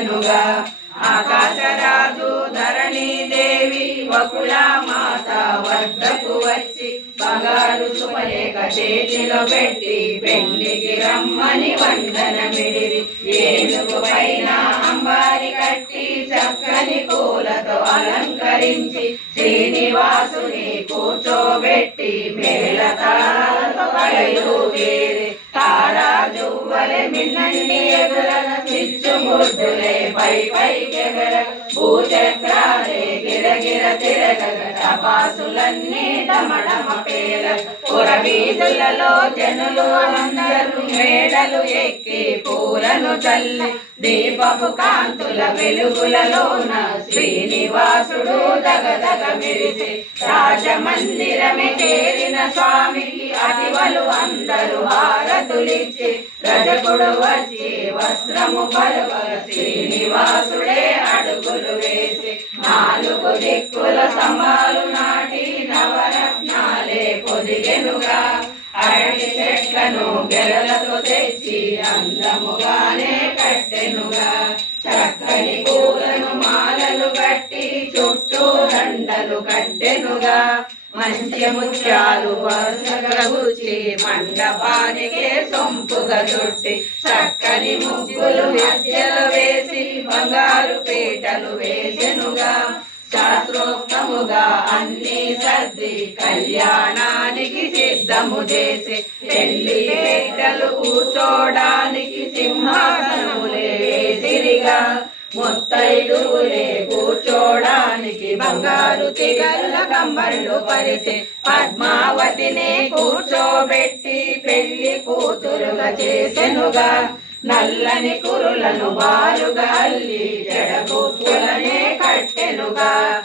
చేసెనుగా ఆకాశరాజు ధరణి దేవి వకుల మాత వద్దకు వచ్చి బంగారు సుమలేక చేతిలో పెట్టి పెళ్ళికి రమ్మని వందనమిడిరి. ఏనుగు పైన అంబారి కట్టి చక్కని పూలతో అలంకరించి శ్రీనివాసుని కూర్చోబెట్టి మేళతాళతో కలయూగేరి తారాజువ్వలే మిన్నండి ఎగురగ చిచ్చు ముద్దులే పై ఎగర భూచక్రాలే గిరగిర తిరగగ తపాసులన్నీ డమడమ పేల. పురవీధులలో జనులు అందరూ మేడలు ఎక్కి తల్లి దీపపు కాంతుల వెలుగులలోన శ్రీనివాసుడు దగదగ మెరిసి రాజమందిరమే చేరిన స్వామికి అతివలు అందరూ హారతులిచ్చి రజకుడు వచ్చి వస్త్రము పలువగ శ్రీనివాసుడే అడుగులు వేసి నాలుగు దిక్కుల సమాలు నాటి నవరత్నాలే పొదిగే అరటి చెట్లను గెలలతో తెచ్చి అందముగానే కట్టెనుగా. చక్కని పూలను మాలలు కట్టి చుట్టూ దండలు కట్టెనుగా. మంచి ముత్యాలు వరుసగా గుచ్చి మండపానికే సొంపుగా చుట్టి చక్కని ముగ్గులు మధ్యలో వేసి బంగారు పీటలు వేసెనుగా. శాస్త్రోక్తముగా అన్ని సర్ది కళ్యాణానికి సిద్ధము చేసి పెళ్ళి పెట్టలు కూర్చోడానికి సింహాసనములే సిరిగా ముత్తైదువులే కూర్చోడానికి బంగారు తిగల్ల కంబళ్ళు పరిచి పద్మావతిని కూర్చోబెట్టి పెళ్ళి కూతురుగా చేసెనుగా నల్లని కురులను బారుగా అల్లి జడకుప్పులనే కట్టెనుగా